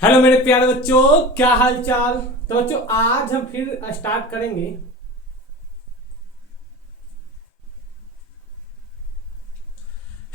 Hello मेरे प्यारे बच्चों, क्या हाल चाल। तो बच्चों आज हम फिर स्टार्ट करेंगे।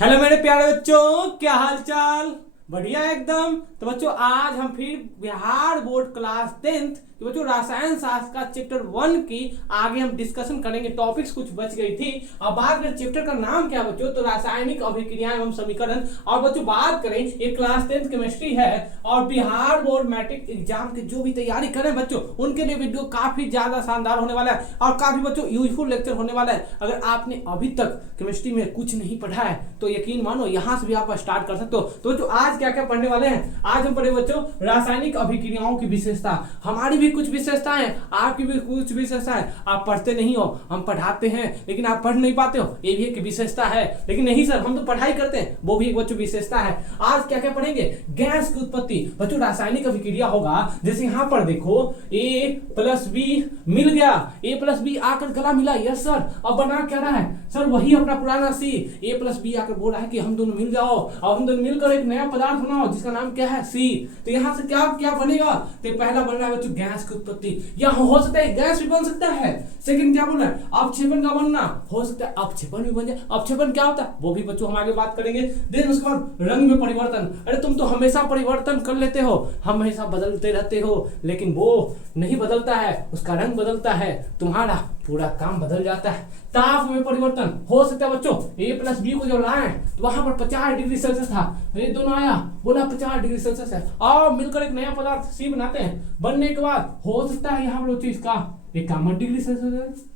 हेलो मेरे प्यारे बच्चों, क्या हाल चाल। बढ़िया एकदम। तो बच्चों आज हम फिर बिहार बोर्ड क्लास 10th तो बच्चों रसायन शास्त्र का चैप्टर 1 की आगे हम डिस्कशन करेंगे। टॉपिक्स कुछ बच गई थी। अब बात करें चैप्टर का नाम क्या बच्चों, तो रासायनिक अभिक्रियाएं एवं समीकरण। और बच्चों बात करें ये क्लास 10th केमिस्ट्री है और बिहार बोर्ड मैट्रिक एग्जाम के जो भी तैयारी करें बच्चों उनके लिए वीडियो काफी ज्यादा शानदार होने वाला है और काफी बच्चों यूजफुल लेक्चर होने वाला है। अगर आपने अभी तक केमिस्ट्री में कुछ नहीं पढ़ा है तो यकीन मानो यहाँ से भी आप स्टार्ट कर सकते हो। तो बच्चों आज क्या क्या पढ़ने वाले हैं, आज हम पढ़े बच्चों रासायनिक अभिक्रियाओं की विशेषता। हमारी भी कुछ विशेषताएं, आपकी भी कुछ विशेषताएं। आप पढ़ते नहीं हो, हम पढ़ाते हैं लेकिन आप पढ़ नहीं पाते हो, ये भी एक विशेषता है। लेकिन नहीं सर हम तो पढ़ाई करते हैं, वो भी एक बच्चों विशेषता है। आज क्या क्या पढ़ेंगे, गैस की उत्पत्ति। बच्चों रासायनिक अभिक्रिया होगा जैसे यहाँ पर देखो A+B मिल गया, A+B आकर गला मिला, यस सर। अब बना क्या रहा है सर, वही अपना पुराना C। A+B आकर बोल रहा है कि हम दोनों मिल जाओ और हम दोनों मिलकर एक नया पदार्थ बनाओ जिसका नाम क्या है C। तो यहाँ से क्या क्या बनेगा, तो पहला बन रहा है बच्चों गैस की उत्पत्ति। यहाँ हो सकता है गैस भी बन सकता है। सेकंड क्या बोल रहा है, अपक्षेपण का बनना, हो सकता है अपक्षेपण भी बन जाए। अपक्षेपण क्या होता है वो भी बच्चों हम आगे बात करेंगे। देन उसके बाद रंग में परिवर्तन। अरे तुम तो हमेशा परिवर्तन कर लेते हो, हमेशा बदलते रहते हो, लेकिन वो नहीं बदलता है, उसका रंग बदलता है, तुम्हारा पूरा काम बदल जाता है। ताप में परिवर्तन हो सकता है बच्चों, A+B को जब लाए तो वहां पर 50 डिग्री सेल्सियस था, ये दोनों आया बोला 50 डिग्री सेल्सियस है और मिलकर एक नया पदार्थ C बनाते हैं। बनने के बाद हो सकता है यहाँ पर बच्चों इसका 51 डिग्री सेल्सियस है,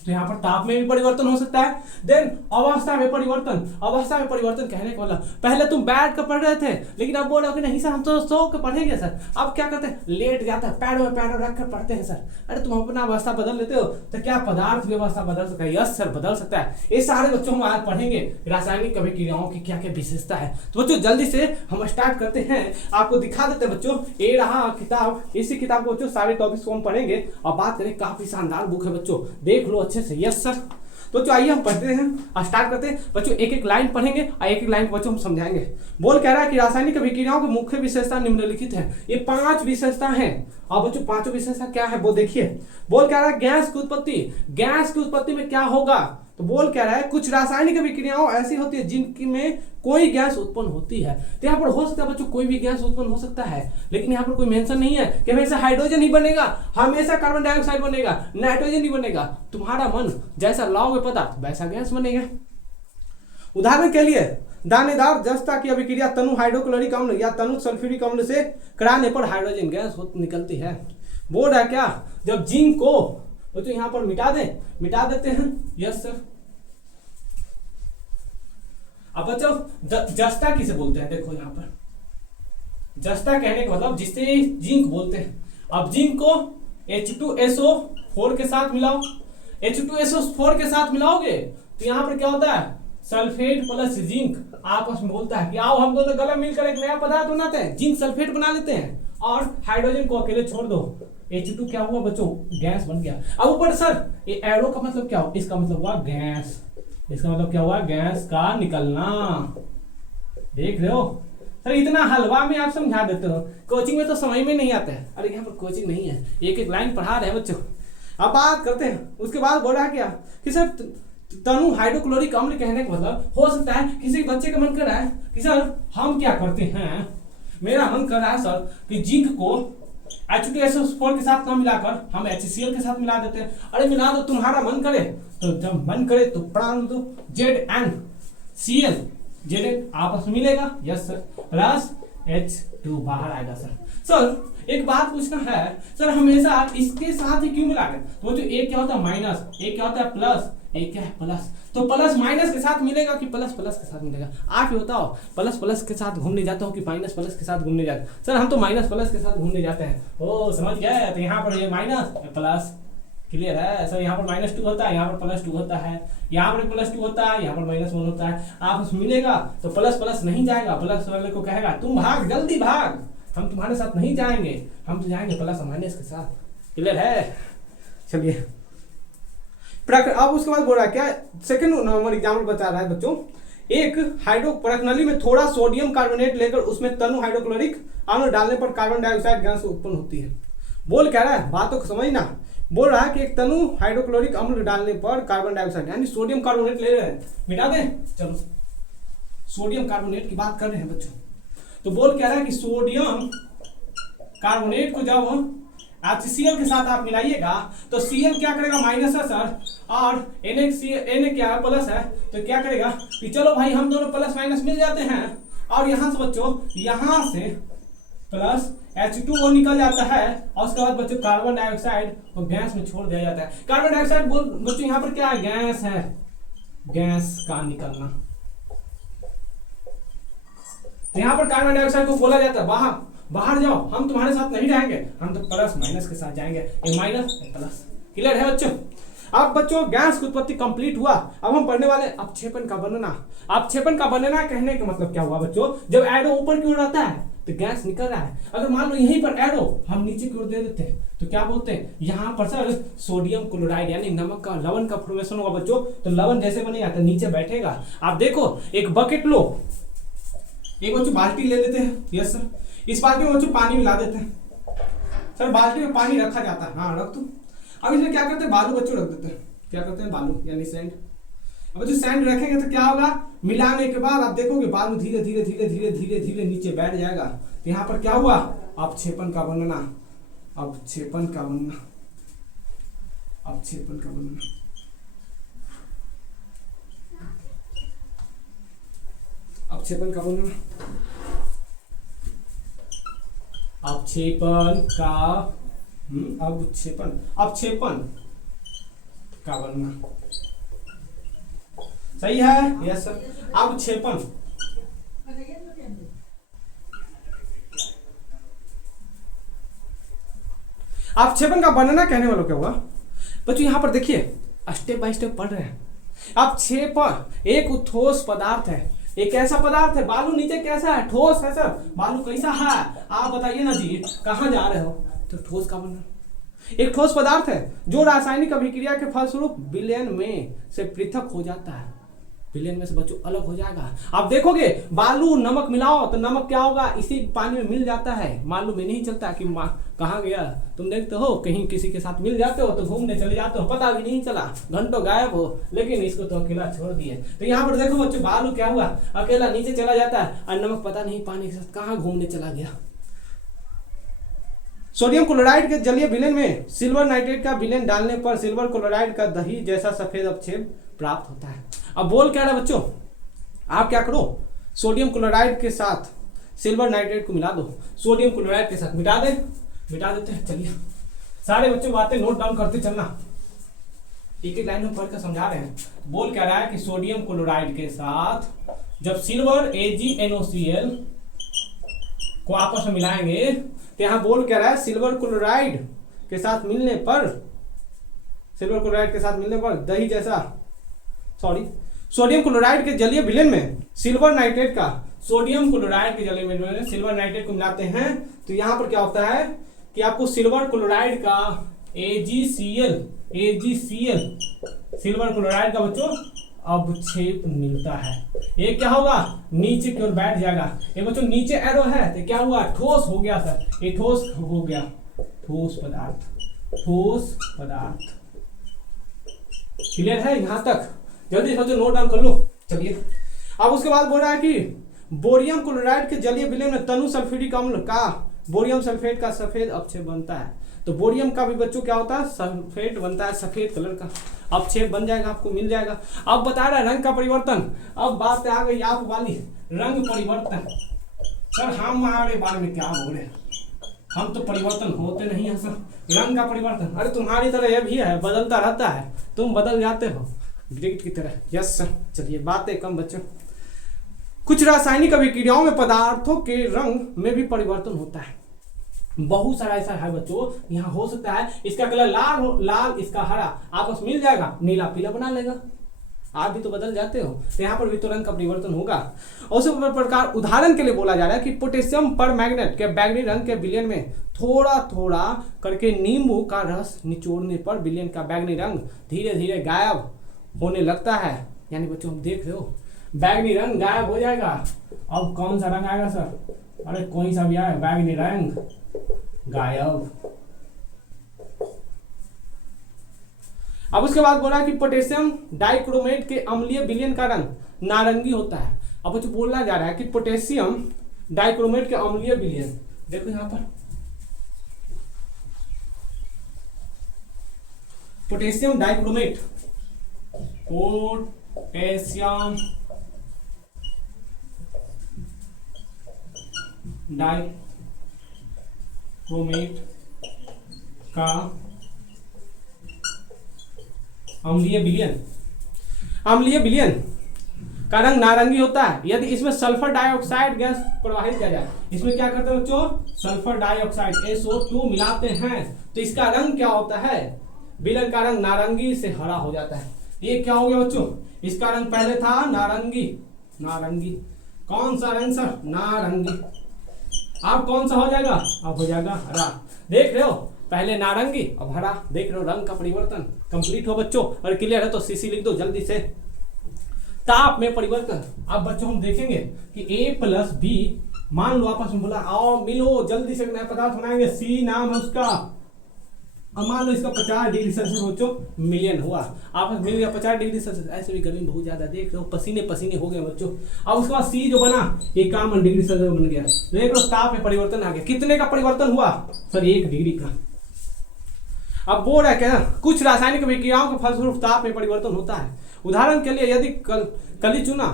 तो यहाँ पर ताप में भी परिवर्तन हो सकता है। देन अवस्था में परिवर्तन। अवस्था में परिवर्तन कहने का मतलब पहले तुम बैठ कर पढ़ रहे थे लेकिन अब बोल रहे हो कि नहीं सर हम तो सो के पढ़ेंगे सर। अब क्या करते हैं, लेट जाता है, पैरों में पैरों रख कर पढ़ते हैं सर। अरे तुम अपना अवस्था बदल लेते हो तो क्या पदार्थ की अवस्था बदल सकता है, यस सर बदल सकता है। ये सारे बच्चों हम आज पढ़ेंगे रासायनिक अभिक्रियाओं की क्या क्या विशेषता है। तो बच्चों जल्दी से हम स्टार्ट करते हैं, आपको दिखा देते हैं बच्चों। ये रहा किताब, इसी किताब को बच्चों सारे टॉपिक्स को हम पढ़ेंगे और बात करें, काफी शानदार बुक है बच्चों, देख लो अच्छे से, यस सर। तो आइए हम पढ़ते हैं और स्टार्ट करते हैं बच्चों। एक एक लाइन पढ़ेंगे और एक एक लाइन को बच्चों हम समझाएंगे। बोल कह रहा है कि रासायनिक अभिक्रियाओं की मुख्य विशेषता निम्नलिखित है। ये 5 विशेषता हैं और बच्चों 5 विशेषता क्या है वो देखिए। बोल कह रहा है गैस की उत्पत्ति। गैस की उत्पत्ति में क्या होगा, तो बोल कह रहा है कुछ रासायनिक अभिक्रियाएं ऐसी होती है जिनमें कोई गैस उत्पन्न होती है। तो यहाँ पर हो सकता है बच्चों कोई भी गैस उत्पन्न हो सकता है, लेकिन यहाँ पर कोई मेंशन नहीं है कि हमेशा हाइड्रोजन ही बनेगा, हमेशा कार्बन डाइऑक्साइड बनेगा, नाइट्रोजन ही बनेगा। तुम्हारा मन जैसा लाओगे पदार्थ वैसा गैस बनेगा। उदाहरण के लिए दानेदार जस्ता की अभिक्रिया तनु हाइड्रोक्लोरिक अम्ल या तनु सल्फ्यूरिक अम्ल से कराने पर हाइड्रोजन गैस निकलती है। बोल रहा है क्या, जब जिंक को तो यहाँ पर मिटा देते हैं, यस सर। अब बच्चों जस्ता किसे बोलते हैं, देखो यहाँ पर जस्ता कहने का मतलब जिसे जिंक बोलते हैं। अब जिंक को H2SO4 के साथ मिलाओ, H2SO4 के साथ मिलाओगे तो यहाँ पर क्या होता है, सल्फेट प्लस जिंक आपस में बोलता है कि आओ हम दोनों गले मिलकर एक नया पदार्थ बनाते हैं, जिंक सल्फेट बना लेते हैं और हाइड्रोजन को अकेले छोड़ दो। H2 क्या हुआ बच्चों, गैस बन गया। अब ऊपर सर ये एरो का मतलब क्या हुआ, इसका मतलब हुआ गैस, इसका मतलब क्या हुआ, गैस का निकलना। देख रहे हो सर, इतना हलवा में आप समझा देते हो, कोचिंग में तो समझ में नहीं आता है। अरे यहाँ पर कोचिंग नहीं है, एक एक लाइन पढ़ा रहे हैं बच्चों। अब बात करते हैं, उसके बाद बोल रहा है क्या कि सर तनु हाइड्रोक्लोरिक अम्ल कहने का मतलब हो सकता है किसी बच्चे का मन कर रहा है कि सर हम क्या करते हैं, मेरा मन कर रहा है सर कि जिंक को H2SO4 के साथ ना मिलाकर हम HCl के साथ मिला देते हैं। अरे मिला दो, तुम्हारा मन करे तो जब मन करे तो प्राण दो, ZnCl Zn आपस में मिलेगा, यस सर, प्लस H2 बाहर आएगा सर। सर एक बात पूछना है सर, हमेशा इसके साथ ही क्यों मिला रहे, तो जो एक क्या होता है माइनस, एक क्या होता है प्लस, एक क्या है प्लस, तो प्लस माइनस के साथ मिलेगा कि प्लस प्लस के साथ मिलेगा। आप ही बताओ, प्लस प्लस के साथ घूमने जाते हो कि माइनस प्लस के साथ घूमने जाते हो। सर हम तो माइनस प्लस के साथ घूमने जाते हैं। ओ समझ गए, तो यहाँ पर ये माइनस प्लस, क्लियर है सर। यहाँ पर -2 होता है, यहाँ पर +2 होता है, यहाँ पर +2 होता है, यहाँ पर -1 होता है। आपस में मिलेगा तो प्लस प्लस नहीं जाएगा, प्लस वाले को कहेगा तुम भाग, जल्दी भाग, हम तुम्हारे साथ नहीं जाएंगे, हम तो जाएंगे प्लस माइनस के साथ, क्लियर है। चलिए अब उसके बाद बोल रहा है क्या, सेकंड नंबर एग्जाम्पल बता रहा है बच्चों। एक हाइड्रोक्लोरिक में थोड़ा सोडियम कार्बोनेट लेकर उसमें तनु हाइड्रोक्लोरिक अम्ल डालने पर कार्बन डाइऑक्साइड गैस उत्पन्न होती है। बोल क्या रहा है, बातों को समझना। बोल रहा है कि एक तनु हाइड्रोक्लोरिक अम्ल डालने पर कार्बन डाइऑक्साइड यानी सोडियम कार्बोनेट ले रहे हैं, मिटा दें। चलो सोडियम कार्बोनेट की बात कर रहे हैं बच्चों। तो बोल क्या रहा है कि सोडियम कार्बोनेट को जब HCl के साथ आप मिलाइएगा तो Cl क्या करेगा, माइनस है सर, और Na क्या है, प्लस है। तो क्या करेगा कि चलो भाई हम दोनों प्लस माइनस मिल जाते हैं, और यहाँ से बच्चों यहाँ से प्लस H2O निकल जाता है, और उसके बाद बच्चों कार्बन डाइऑक्साइड को गैस में छोड़ दिया जाता है। कार्बन डाइऑक्साइड बोल बच्चों यहाँ पर क्या है, गैस है, गैस का निकलना। तो यहाँ पर कार्बन डाइऑक्साइड को बोला जाता है बाहर बाहर जाओ, हम तुम्हारे साथ नहीं रहेंगे, हम तो प्लस माइनस के साथ जाएंगे, ये माइनस प्लस। क्लियर है बच्चों। अब बच्चों गैस की उत्पत्ति कंप्लीट हुआ, अब हम पढ़ने वाले अपक्षेपण का वर्णना। अपक्षेपण का वर्णना कहने का मतलब क्या हुआ बच्चों, जब एरो ऊपर की ओर रहता है तो गैस निकल रहा है, अगर मान लो यहीं पर एरो हम नीचे की ओर दे देते हैं तो क्या बोलते हैं, यहाँ पर सर सोडियम क्लोराइड यानी नमक का लवण का फॉर्मेशन होगा बच्चों। तो लवण जैसे बनेगा तो नीचे बैठेगा। आप देखो एक बकेट लो, एक बच्चों बाल्टी ले लेते हैं, यस सर, इस बाल्टी में बच्चों पानी मिला देते हैं। सर बाल्टी में पानी रखा जाता है, हाँ रख दो। अब इसमें क्या करते हैं, बालू बच्चों रख देते हैं, क्या करते हैं, बालू यानी सैंड। अब जो सैंड रखेंगे तो क्या होगा, मिलाने के बाद आप देखोगे बालू धीरे धीरे धीरे धीरे धीरे धीरे नीचे बैठ जाएगा। तो यहाँ पर क्या हुआ, अपक्षेपण का वर्णना, अपक्षेपण का वर्णना, अपक्षेपण का वर्णना, अपक्षेपण का वर्णना, अपक्षेपण का अपक्षेपण अपक्षेपण का वर्णन। सही है, यस सर। अपक्षेपण अपक्षेपण का वर्णना कहने वालों क्या हुआ बच्चों, यहां पर देखिए स्टेप बाय स्टेप पढ़ रहे हैं। अपक्षेपण एक ठोस पदार्थ है, एक ऐसा पदार्थ है, बालू नीचे कैसा है, ठोस है सर, बालू कैसा है आप बताइए ना जी, कहाँ जा रहे हो। तो ठोस का वर्णन, एक ठोस पदार्थ है जो रासायनिक अभिक्रिया के फलस्वरूप विलयन में से पृथक हो जाता है, विलयन में से बच्चों अलग हो जाएगा। आप देखोगे बालू नमक मिलाओ तो नमक क्या होगा, इसी पानी में मिल जाता है, मालूम ही नहीं चलता कि कहाँ गया। तुम देखते हो कहीं किसी के साथ मिल जाते हो तो घूमने चले जाते हो, पता भी नहीं चला, घंटों गायब हो, लेकिन इसको तो अकेला छोड़ दिए। तो यहाँ पर देखो बच्चों बालू क्या हुआ, अकेला नीचे चला जाता है, और नमक पता नहीं पानी के साथ कहाँ घूमने चला गया। सोडियम क्लोराइड के जलीय विलयन में सिल्वर नाइट्रेट का विलयन डालने पर सिल्वर क्लोराइड का दही जैसा सफेद अपक्षेप प्राप्त होता है। अब बोल क्या रहा है बच्चों, आप क्या करो, सोडियम क्लोराइड के साथ सिल्वर नाइट्रेट को मिला दो, सोडियम क्लोराइड के साथ मिटा देते हैं। चलिए सारे बच्चों बातें नोट डाउन करते चलना, एक एक लाइन में पढ़कर समझा रहे हैं। बोल क्या रहा है कि सोडियम क्लोराइड के साथ जब सिल्वर AgNOCl को आपस में मिलाएंगे तो यहाँ बोल क्या रहा है, सिल्वर क्लोराइड के साथ मिलने पर, सिल्वर क्लोराइड के साथ मिलने पर दही जैसा, सोडियम क्लोराइड के जलीय विलयन में सिल्वर नाइट्रेट का, सोडियम क्लोराइड के जलीय विलयन में सिल्वर नाइट्रेट को मिलाते हैं तो यहाँ पर क्या होता है कि आपको सिल्वर क्लोराइड का AgCl सिल्वर क्लोराइड का बच्चों अवक्षेप मिलता है। ये क्या होगा, नीचे की ओर बैठ जाएगा। ये बच्चों नीचे एरो है तो क्या हुआ, ठोस हो गया सर, ये ठोस हो गया, ठोस पदार्थ, ठोस पदार्थ। क्लियर है यहाँ तक, जल्दी से नोट डाउन कर लो। चलिए अब उसके बाद बोल रहा है कि बोरियम क्लोराइड के जलीय विलयन में तनु सल्फ्यूरिक अम्ल का बोरियम सल्फेट का सफेद अपक्षेप बनता है। तो बोरियम का भी बच्चों क्या होता है, सल्फेट बनता है, सफेद कलर का अपक्षेप बन जाएगा, आपको मिल जाएगा। अब बता रहा है रंग का परिवर्तन, अब बात आ गई आप वाली रंग परिवर्तन। सर हम हमारे बारे में क्या बोल रहे हैं, हम तो परिवर्तन होते नहीं है सर, रंग का परिवर्तन, अरे तुम्हारी तरह यह भी है, बदलता रहता है, तुम बदल जाते हो ग्रेट की तरह। Yes sir. चलिए बातें कम बच्चों, कुछ रासायनिक अभिक्रियाओं में पदार्थों के रंग में भी परिवर्तन होता है। बहुत सारा ऐसा है बच्चों, यहाँ हो सकता है इसका कलर लाल हो, लाल इसका हरा, आपस मिल जाएगा, नीला पीला बना लेगा, आप भी तो बदल जाते हो, तो यहाँ पर भी तो रंग का परिवर्तन होगा। उसी प्रकार उदाहरण के लिए बोला जा रहा है कि पोटेशियम पर मैग्नेट के बैगनी रंग के विलयन में थोड़ा थोड़ा करके नींबू का रस निचोड़ने पर विलयन का बैगनी रंग धीरे धीरे गायब होने लगता है। यानी बच्चों हम देख रहे हो बैगनी रंग गायब हो जाएगा। अब कौन सा रंग आएगा सर? अरे कोई सा भी आए, बैगनी रंग गायब। अब उसके बाद बोला कि पोटेशियम डाइक्रोमेट के अम्लीय विलयन का रंग नारंगी होता है। अब कुछ बोलना जा रहा है कि पोटेशियम डाइक्रोमेट के अम्लीय विलयन, देखो यहां पर पोटेशियम डाइक्रोमेट, पोटेशियम डाइक्रोमेट का अम्लीय विलयन का रंग नारंगी होता है यदि इसमें सल्फर डाइऑक्साइड गैस प्रवाहित किया जाए। इसमें क्या करते हैं बच्चों? सल्फर डाइऑक्साइड SO2 मिलाते हैं तो इसका रंग क्या होता है? विलयन का रंग नारंगी से हरा हो जाता है। ये क्या हो गया बच्चों? इसका रंग पहले था नारंगी। कौन सा रंग सर? नारंगी। अब कौन सा हो जाएगा? अब हो जाएगा हरा। देख रहे हो, पहले नारंगी अब हरा। देख रहे हो रंग का परिवर्तन कंप्लीट हो बच्चों। और क्लियर है तो सीसी लिख दो जल्दी से। ताप में परिवर्तन। अब बच्चों हम देखेंगे कि A+B, मान लो आपस में बोला आओ मिलो जल्दी से नया पदार्थ बनाएंगे, C नाम है उसका। अब मान लो इसका 50 डिग्री सेल्सियस बच्चों मिलियन हुआ, आपस में मिल गया 50 डिग्री सेल्सियस। ऐसे भी गर्मी बहुत ज्यादा, देख रहे हो पसीने हो गए बच्चों। अब उसके बाद C जो बना 51 डिग्री सेल्सियस बन गया। देख लो ताप में परिवर्तन आ गया। कितने का परिवर्तन हुआ सर? 1 डिग्री का। अब बोल रहा है क्या? कुछ रासायनिक विक्रियाओं के फलस्वरूप ताप में परिवर्तन होता है। उदाहरण के लिए यदि कली चूना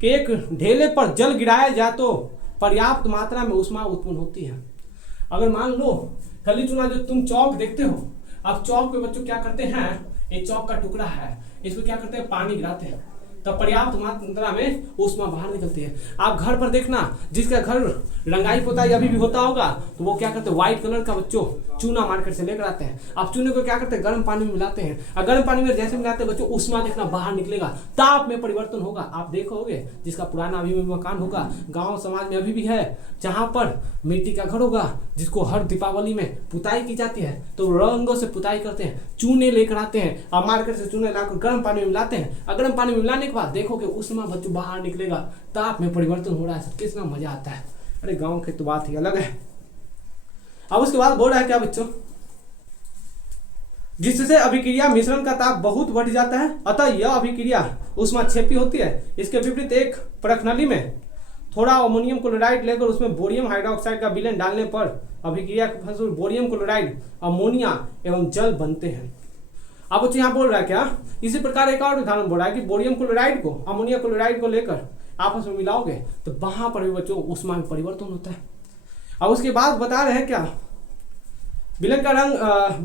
के एक ढेले पर जल गिराया जाए तो पर्याप्त मात्रा में ऊष्मा उत्पन्न होती है। अगर मान लो कली चूना जो तुम चौक देखते हो, अब चौक पे बच्चों क्या करते हैं, एक चौक का टुकड़ा है, इसको क्या करते हैं? पानी गिराते हैं, तब पर्याप्त मात्रा में ऊष्मा बाहर निकलती है। आप घर पर देखना, जिसका घर रंगाई पोताई अभी भी होता होगा तो वो क्या करते हैं? व्हाइट कलर का बच्चों चूना मार्केट से लेकर आते हैं। आप चूने को क्या करते हैं? गर्म पानी में मिलाते हैं। और गर्म पानी में जैसे मिलाते हैं बच्चों ऊष्मा देखना बाहर निकलेगा, ताप में परिवर्तन होगा। आप देखोगे जिसका पुराना अभी भी मकान होगा, गाँव समाज में अभी भी है, जहाँ पर मिट्टी का घर होगा, जिसको हर दीपावली में पुताई की जाती है तो रंगों से पुताई करते हैं, चूने लेकर आते हैं और मार्केट से चूने लाकर गर्म पानी में मिलाते हैं। और गर्म पानी में मिलाने के बाद देखोगे ऊष्मा बच्चों बाहर निकलेगा, ताप में परिवर्तन हो रहा है। कितना मजा आता है। अरे गांव की तो बात ही अलग है। अब उसके बाद बोल रहा है क्या बच्चों? जिससे अभिक्रिया मिश्रण का ताप बहुत बढ़ जाता है, अतः यह अभिक्रिया ऊष्माक्षेपी होती है। इसके विपरीत एक प्रखनली में थोड़ा अमोनियम क्लोराइड लेकर उसमें बोरियम हाइड्रोक्साइड का विलयन डालने पर अभिक्रिया के फलस्वरूप बोरियम क्लोराइड, अमोनिया एवं जल बनते हैं। अब बच्चों यहाँ बोल रहा है क्या? इसी प्रकार एक और उदाहरण बोल रहा है कि बोरियम क्लोराइड को अमोनिया क्लोराइड को लेकर आपस में मिलाओगे तो वहां पर भी बच्चों ऊष्मा में परिवर्तन होता है। अब उसके बाद बता रहे हैं क्या? विलयन का रंग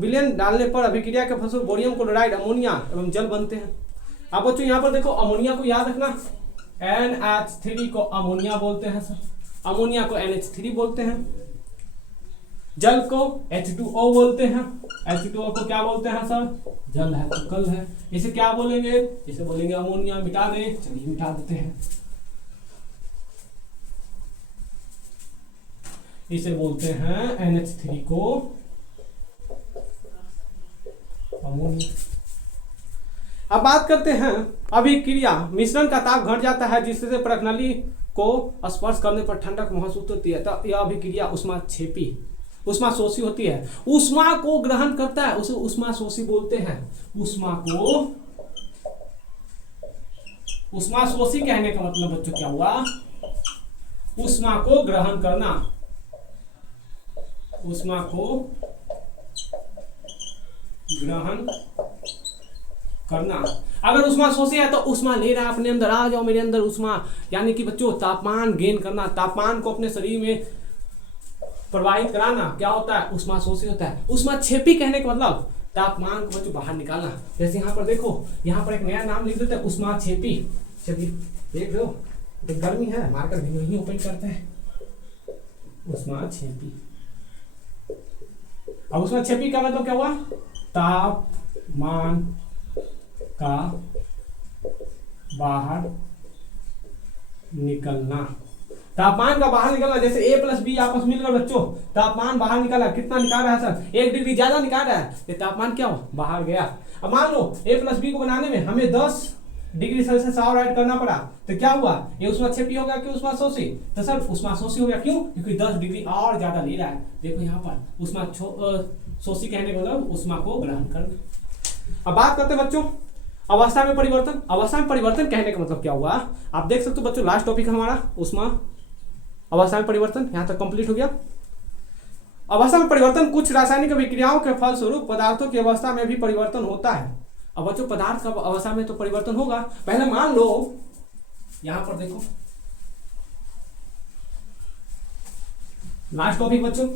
विलयन डालने पर अभिक्रिया के फलस्वरूप बोरियम क्लोराइड, अमोनिया एवं जल बनते हैं। अब बच्चों यहाँ पर देखो अमोनिया को याद रखना, NH3 को अमोनिया बोलते हैं सर, अमोनिया को NH3 बोलते हैं, जल को H2O बोलते हैं। H2O को क्या बोलते हैं सर? जल है, कल है। इसे क्या बोलेंगे? इसे बोलेंगे अमोनिया। मिटा दें, चलिए मिटा देते हैं। इसे बोलते हैं NH3 को अमोनिया। अब बात करते हैं अभिक्रिया मिश्रण का ताप घट जाता है जिससे प्रखनली को स्पर्श करने पर ठंडक महसूस होती है, तो यह अभिक्रिया ऊष्मा शोषी होती है। ऊष्मा को ग्रहण करता है, उसे ऊष्मा शोषी बोलते हैं। ऊष्मा शोषी कहने का मतलब बच्चों क्या हुआ? ऊष्मा को ग्रहण करना, ऊष्मा को ग्रहण करना। अगर ऊष्मा शोषी है तो ऊष्मा ले रहा है अपने अंदर, आ जाओ मेरे अंदर ऊष्मा, यानी कि बच्चों तापमान गेन करना, तापमान को अपने शरीर में प्रवाहित कराना क्या होता है? ऊष्मा शोषी होता है। ऊष्माक्षेपी कहने का मतलब तापमान को बच्चों बाहर निकालना। जैसे यहाँ पर देखो, यहाँ पर एक नया नाम लिख देते हैं ऊष्माक्षेपी। चलिए देख लो, तो गर्मी है, मार्कर भी नहीं ओपन करते हैं। ऊष्माक्षेपी। अब ऊष्माक्षेपी का मतलब क्या हुआ? तापमान का बाहर निकलना, तापमान का बाहर निकलना। जैसे A+B आपस मिलकर बच्चों तापमान बाहर निकाला, कितना निकाल रहा है सर? 1 डिग्री ज्यादा निकाल रहा है, ये तापमान क्या हो? बाहर गया। अब मान लो A+B को बनाने में हमें 10 डिग्री सेल्सियस और ऐड करना पड़ा, तो क्या हुआ, ये उष्माक्षेपी हो गया कि उष्माशोषी, तो सर उष्माशोषी हो गया, क्यों, क्योंकि 10 डिग्री और ज्यादा ले रहा है। देखो यहाँ पर उष्माशोषी कहने का मतलब उष्मा को ग्रहण कर। अब बात करते हैं बच्चों अवस्था में परिवर्तन। अवस्था में परिवर्तन कहने का मतलब क्या हुआ, आप देख सकते हो बच्चों लास्ट टॉपिक हमारा उष्मा अवस्था में परिवर्तन, यहाँ तक कंप्लीट हो गया। अवस्था में परिवर्तन कुछ रासायनिक अभिक्रियाओं के फलस्वरूप पदार्थों की अवस्था में भी परिवर्तन होता है। अब बच्चों पदार्थ का अवस्था में तो परिवर्तन होगा, पहले मान लो यहां पर देखो लास्ट टॉपिक बच्चों,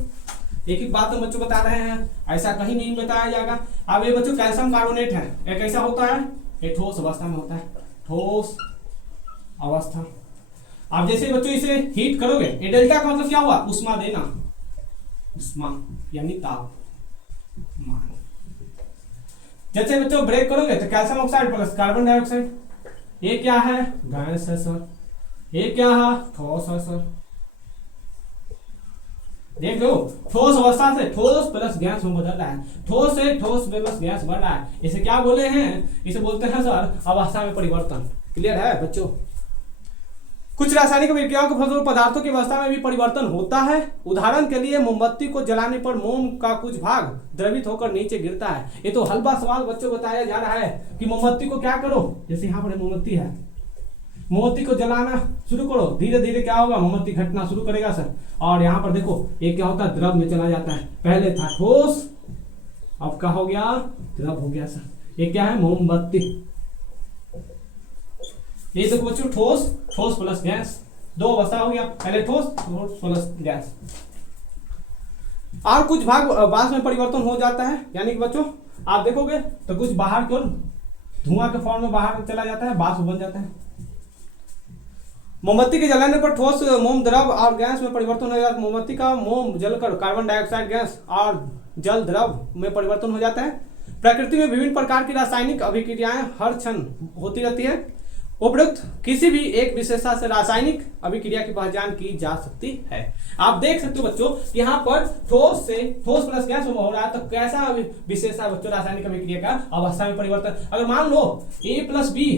एक एक बात तो बच्चों बता रहे हैं, ऐसा कहीं नहीं बताया जाएगा। अब ये बच्चों कैल्शियम कार्बोनेट है, ये कैसा होता है, ये ठोस अवस्था में होता है, ठोस अवस्था। अब जैसे बच्चों इसे हीट करोगे, ये डेल्टा का मतलब क्या हुआ, उष्मा देना, उष्मा यानी तापमान। जैसे बच्चों ब्रेक करोगे तो calcium oxide plus carbon dioxide, ये क्या है, गैस है सर, ये क्या है, ठोस है सर। देख लो ठोस अवस्था से ठोस प्लस गैस में बदल रहा है, ठोस से ठोस प्लस गैस बढ़ रहा है, इसे क्या बोले हैं, इसे बोलते हैं सर अवस्था में परिवर्तन। क्लियर है बच्चों। कुछ रासायनिक अभिक्रियाओं के फलस्वरूप पदार्थों की अवस्था में भी परिवर्तन होता है। उदाहरण के लिए मोमबत्ती को जलाने पर मोम का कुछ भाग द्रवित होकर नीचे गिरता है। ये तो हल्का सवाल बच्चों बताया जा रहा है कि मोमबत्ती को क्या करो, जैसे यहाँ पर मोमबत्ती है, मोमबत्ती को जलाना शुरू करो, धीरे धीरे क्या होगा, मोमबत्ती घटना शुरू करेगा सर। और यहाँ पर देखो ये क्या होता है, द्रव में चला जाता है, पहले था ठोस अब क्या हो गया, द्रव हो गया सर। ये क्या है, मोमबत्ती। ये देखो बच्चों ठोस, ठोस प्लस गैस, दो अवस्था हो गया, पहले ठोस, ठोस प्लस गैस। और कुछ भाग वाष्प में परिवर्तन हो जाता है, यानी कि बच्चों आप देखोगे तो कुछ बाहर की ओर धुआं के फॉर्म में बाहर चला जाता है, वाष्प बन जाता है। मोमबत्ती के जलाने पर ठोस मोम द्रव और गैस में परिवर्तन हो जाता है। मोमबत्ती का मोम जलकर कार्बन डाइऑक्साइड गैस और जल द्रव में परिवर्तन हो जाता है। प्रकृति में विभिन्न प्रकार की रासायनिक अभिक्रियाएं हर क्षण होती रहती है। उपरोक्त किसी भी एक विशेषता से रासायनिक अभिक्रिया की पहचान की जा सकती है। आप देख सकते हो बच्चों यहाँ पर ठोस से ठोस प्लस गैस हो रहा है, तो कैसा विशेषता बच्चों रासायनिक अभिक्रिया का, अवस्था में परिवर्तन। अगर मान लो A प्लस बी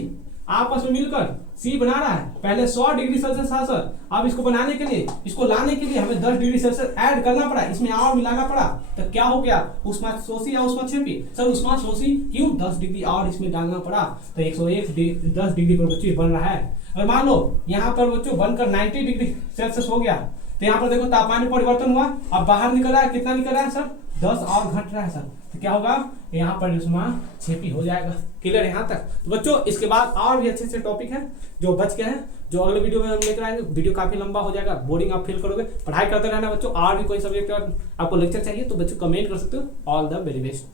आपस में मिलकर C बना रहा है, पहले 100 डिग्री सेल्सियस था सर, अब इसको बनाने के लिए, इसको लाने के लिए हमें 10 डिग्री सेल्सियस ऐड करना पड़ा, इसमें और मिलाना पड़ा, तो क्या हो गया, उष्माशोषी या उष्माक्षेपी सर, उष्माशोषी। क्यों, 10 डिग्री और इसमें डालना पड़ा, तो 101 10 डिग्री पर बच्चों बन रहा है। और मान लो यहाँ पर बच्चों बनकर 90 डिग्री सेल्सियस हो गया, तो यहाँ पर देखो तापमान में परिवर्तन हुआ, अब बाहर निकल रहा है, कितना निकल रहा है सर, 10 और घट रहा है सर, तो क्या होगा, यहाँ पर उष्माक्षेपी हो जाएगा। क्लियर यहाँ तक। तो बच्चों इसके बाद और भी अच्छे अच्छे टॉपिक हैं जो बच गए हैं, जो अगले वीडियो में हम लेकर आएंगे। वीडियो काफी लंबा हो जाएगा, बोरिंग आप फील करोगे, पढ़ाई करते रहना बच्चों। और भी कोई सब्जेक्ट आपको लेक्चर चाहिए तो बच्चों कमेंट कर सकते हो। All the very best.